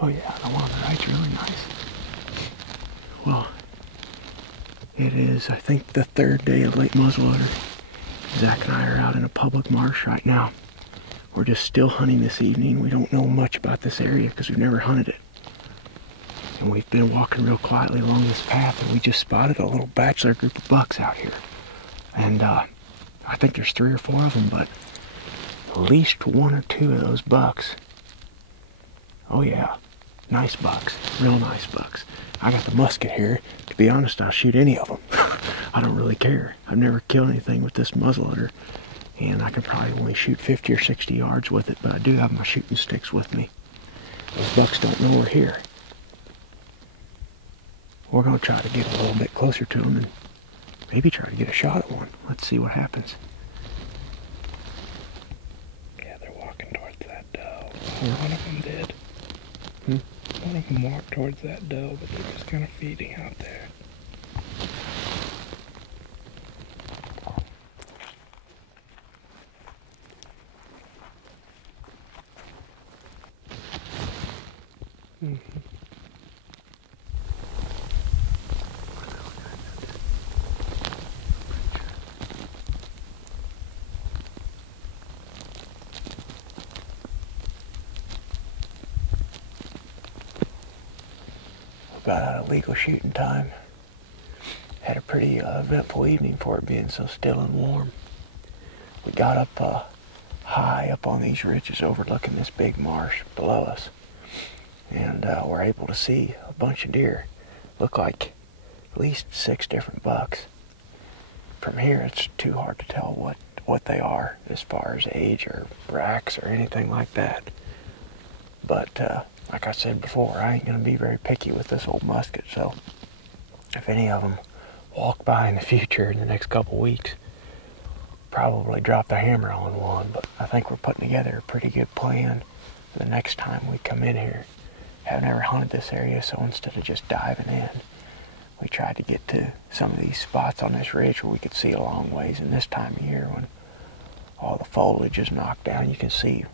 Oh yeah, the one on the right's really nice. Well, it is, I think, the third day of late muzzleloader. Zach and I are out in a public marsh right now. We're just still hunting this evening. We don't know much about this area because we've never hunted it. And we've been walking real quietly along this path, and we just spotted a little bachelor group of bucks out here. And I think there's 3 or 4 of them, but at least 1 or 2 of those bucks. Oh yeah, nice bucks, real nice bucks. I got the musket here. To be honest, I'll shoot any of them. I don't really care. I've never killed anything with this muzzleloader, and I can probably only shoot 50 or 60 yards with it, but I do have my shooting sticks with me. Those bucks don't know we're here. We're going to try to get a little bit closer to them and maybe try to get a shot at one. Let's see what happens. Yeah, they're walking towards that doe. One of them did. One of them walked towards that doe, but they're just kind of feeding out there. Got out of legal shooting time. Had a pretty eventful evening for it being so still and warm. We got up high up on these ridges overlooking this big marsh below us, and we're able to see a bunch of deer. Look like at least 6 different bucks. From here it's too hard to tell what they are as far as age or racks or anything like that. But like I said before, I ain't going to be very picky with this old musket, so if any of them walk by in the future in the next couple weeks, probably drop the hammer on one. But I think we're putting together a pretty good plan for the next time we come in here. I've never hunted this area, so instead of just diving in, we tried to get to some of these spots on this ridge where we could see a long ways. And this time of year, when all the foliage is knocked down, you can see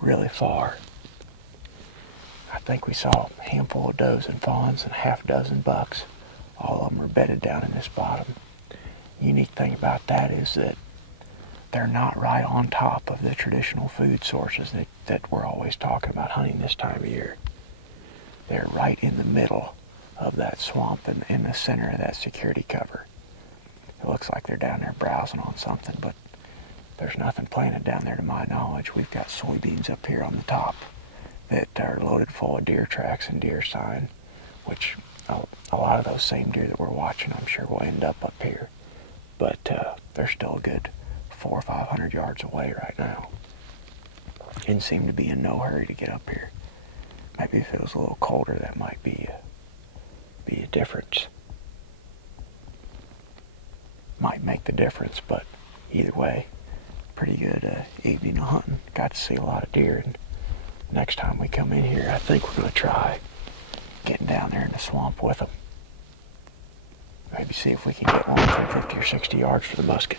really far. I think we saw a handful of does and fawns and half a dozen bucks. All of them are bedded down in this bottom. The unique thing about that is that they're not right on top of the traditional food sources that we're always talking about hunting this time of year. They're right in the middle of that swamp and in the center of that security cover. It looks like they're down there browsing on something, but there's nothing planted down there to my knowledge. We've got soybeans up here on the top that are loaded full of deer tracks and deer sign, which a lot of those same deer that we're watching, I'm sure, will end up here. But they're still a good 400 or 500 yards away right now, and seem to be in no hurry to get up here. Maybe if it was a little colder, that might be a difference. Might make the difference, but either way, pretty good evening of hunting. Got to see a lot of deer, and next time we come in here, I think we're going to try getting down there in the swamp with them. Maybe see if we can get one from 50 or 60 yards for the musket.